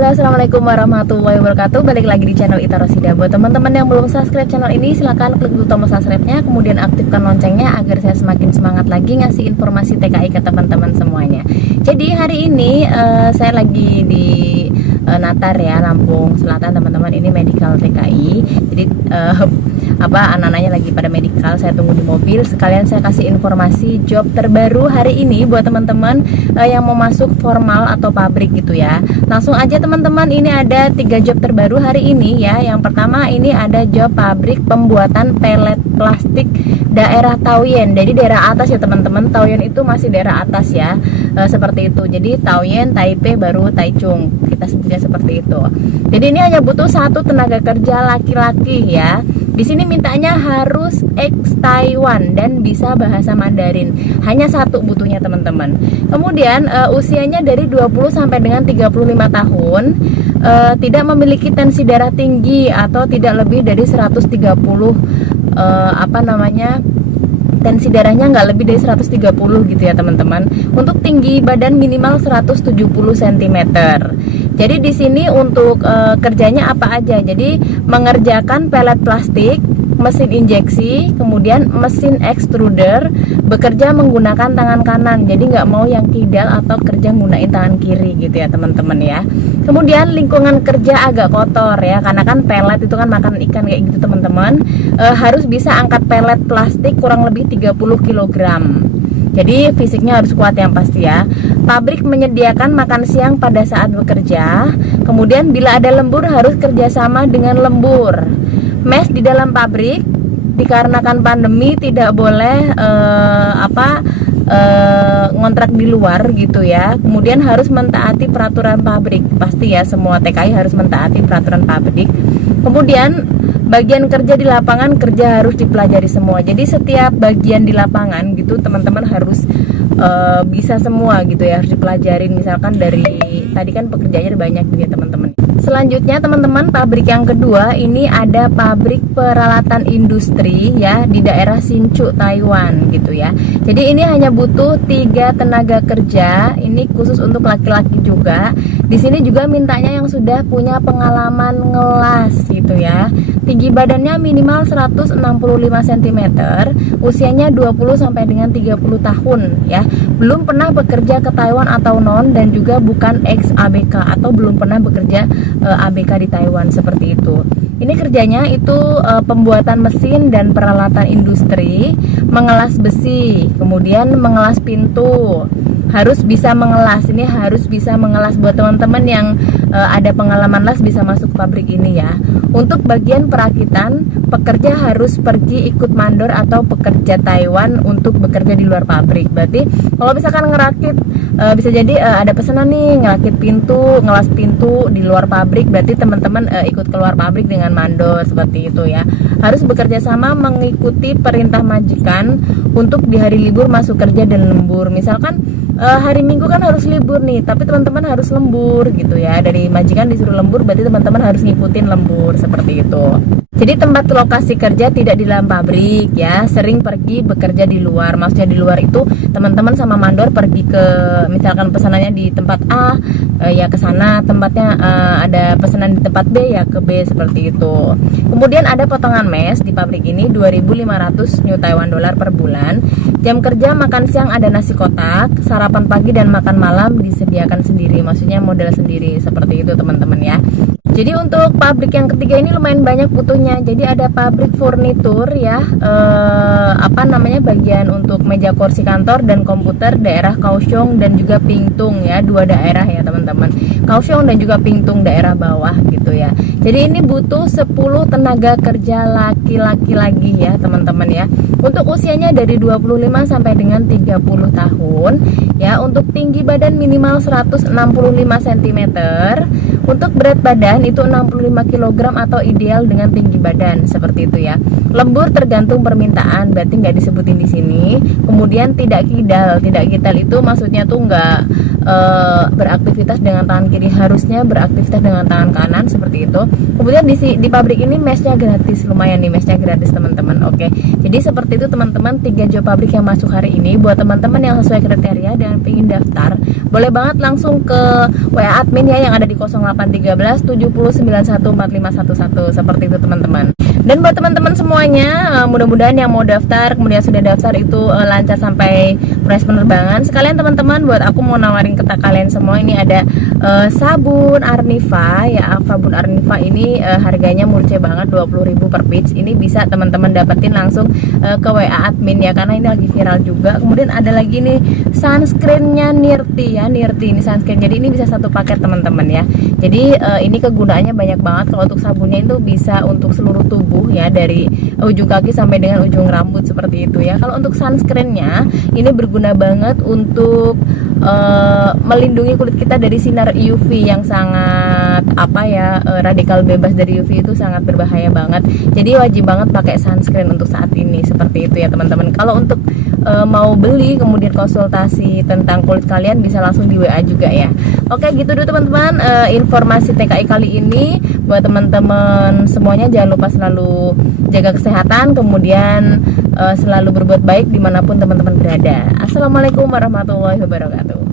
Halo, assalamualaikum warahmatullahi wabarakatuh. Balik lagi di channel Ita Rosida. Buat teman-teman yang belum subscribe channel ini, silahkan klik dulu tombol subscribe-nya, kemudian aktifkan loncengnya agar saya semakin semangat lagi ngasih informasi TKI ke teman-teman semuanya. Jadi hari ini saya lagi di Natar ya, Lampung Selatan teman-teman. Ini medical TKI. Jadi anak-anaknya lagi pada medical, saya tunggu di mobil. Sekalian saya kasih informasi job terbaru hari ini buat teman-teman yang mau masuk formal atau pabrik gitu ya. Langsung aja teman-teman, ini ada 3 job terbaru hari ini ya. Yang pertama ini ada job pabrik pembuatan pelet plastik daerah Taoyuan. Jadi daerah atas ya teman-teman. Taoyuan itu masih daerah atas ya, seperti itu. Jadi Taoyuan, Taipei, baru Taichung, kita sebutnya seperti itu. Jadi ini hanya butuh 1 tenaga kerja laki-laki ya. Di sini mintanya harus ex Taiwan dan bisa bahasa Mandarin. Hanya 1 butuhnya teman-teman. Kemudian usianya dari 20 sampai dengan 35 tahun. Tidak memiliki tensi darah tinggi atau tidak lebih dari 130 tensi darahnya nggak lebih dari 130 gitu ya teman-teman. Untuk tinggi badan minimal 170 cm. Jadi di sini untuk kerjanya apa aja? Jadi mengerjakan pelet plastik, mesin injeksi, kemudian mesin extruder, bekerja menggunakan tangan kanan. Jadi nggak mau yang kidal atau kerja menggunakan tangan kiri gitu ya teman-teman ya. Kemudian lingkungan kerja agak kotor ya, karena kan pelet itu kan makan ikan kayak gitu teman-teman. Harus bisa angkat pelet plastik kurang lebih 30 kg. Jadi fisiknya harus kuat yang pasti ya. Pabrik menyediakan makan siang pada saat bekerja. Kemudian bila ada lembur harus kerjasama dengan lembur. Mes di dalam pabrik dikarenakan pandemi tidak boleh ngontrak di luar gitu ya. Kemudian harus mentaati peraturan pabrik. Pasti ya, semua TKI harus mentaati peraturan pabrik. Kemudian bagian kerja di lapangan kerja harus dipelajari semua. Jadi setiap bagian di lapangan gitu teman-teman harus bisa semua gitu ya, harus dipelajarin. Misalkan dari tadi kan pekerjaannya banyak gitu ya teman-teman. Selanjutnya teman-teman, pabrik yang kedua ini ada pabrik peralatan industri ya di daerah Hsinchu, Taiwan gitu ya. Jadi ini hanya butuh 3 tenaga kerja. Ini khusus untuk laki-laki juga. Di sini juga mintanya yang sudah punya pengalaman ngelas gitu ya. Tinggi badannya minimal 165 cm, usianya 20 sampai dengan 30 tahun ya. Belum pernah bekerja ke Taiwan atau non, dan juga bukan ex ABK atau belum pernah bekerja ABK di Taiwan, seperti itu. Ini kerjanya itu pembuatan mesin dan peralatan industri, mengelas besi, kemudian mengelas pintu. Harus bisa mengelas, ini harus bisa mengelas. Buat teman-teman yang ada pengalaman las bisa masuk pabrik ini ya. Untuk bagian perakitan, pekerja harus pergi ikut mandor atau pekerja Taiwan untuk bekerja di luar pabrik. Berarti kalau misalkan ngerakit, bisa jadi ada pesanan nih ngerakit pintu, ngelas pintu di luar pabrik, berarti teman-teman ikut keluar pabrik dengan mandor, seperti itu ya. Harus bekerja sama mengikuti perintah majikan untuk di hari libur masuk kerja dan lembur. Misalkan hari Minggu kan harus libur nih, tapi teman-teman harus lembur gitu ya. Dari majikan disuruh lembur, berarti teman-teman harus ngikutin lembur, seperti itu. Jadi tempat lokasi kerja tidak di dalam pabrik ya, sering pergi bekerja di luar. Maksudnya di luar itu teman-teman sama mandor pergi ke, misalkan pesanannya di tempat A ya ke sana, tempatnya ada pesanan di tempat B ya ke B, seperti itu. Kemudian ada potongan mes di pabrik ini 2.500 New Taiwan dollar per bulan. Jam kerja makan siang ada nasi kotak, sarapan pagi dan makan malam disediakan sendiri, maksudnya modal sendiri, seperti itu teman-teman ya. Jadi untuk pabrik yang ketiga ini lumayan banyak butuhnya. Jadi ada pabrik furnitur ya, bagian untuk meja kursi kantor dan komputer daerah Kaohsiung dan juga Pingtung ya, 2 daerah ya teman-teman. Kaohsiung dan juga Pingtung daerah bawah gitu ya. Jadi ini butuh 10 tenaga kerja laki-laki lagi ya teman-teman ya. Untuk usianya dari 25 sampai dengan 30 tahun ya. Untuk tinggi badan minimal 165 cm. Untuk berat badan itu 65 kg atau ideal dengan tinggi badan, seperti itu ya. Lembur tergantung permintaan, berarti nggak disebutin di sini. Kemudian tidak kidal itu maksudnya tuh nggak beraktivitas dengan tangan kiri, harusnya beraktivitas dengan tangan kanan, seperti itu. Kemudian di pabrik ini mesnya gratis, lumayan nih mesnya gratis teman-teman. Oke, jadi seperti itu teman-teman 3 job pabrik yang masuk hari ini. Buat teman-teman yang sesuai kriteria dan yang pengen daftar, boleh banget langsung ke WA admin ya yang ada di 0813 7091 4511 seperti itu teman-teman. Dan buat teman-teman semuanya, mudah-mudahan yang mau daftar kemudian sudah daftar itu lancar sampai proses penerbangan. Sekalian teman-teman, buat aku mau nawarin ke kalian semua, ini ada sabun Arniva ya. Sabun Arniva ini harganya murce banget, 20.000 per piece. Ini bisa teman-teman dapetin langsung ke WA admin ya, karena ini lagi viral juga. Kemudian ada lagi nih sunscreennya Nirti ya, Nirti ini sunscreen. Jadi ini bisa satu paket teman-teman ya. Jadi ini kegunaannya banyak banget. Kalau untuk sabunnya itu bisa untuk seluruh tubuh ya, dari ujung kaki sampai dengan ujung rambut seperti itu ya. Kalau untuk sunscreennya ini berguna banget untuk melindungi kulit kita dari sinar UV yang sangat radikal bebas dari UV itu sangat berbahaya banget. Jadi wajib banget pakai sunscreen untuk saat ini seperti itu ya teman-teman. Kalau untuk mau beli kemudian konsultasi tentang kulit kalian bisa langsung di WA juga ya. Oke, gitu dulu teman-teman informasi TKI kali ini. Buat teman-teman semuanya jangan lupa selalu jaga kesehatan, kemudian selalu berbuat baik dimanapun teman-teman berada. Assalamualaikum warahmatullahi wabarakatuh.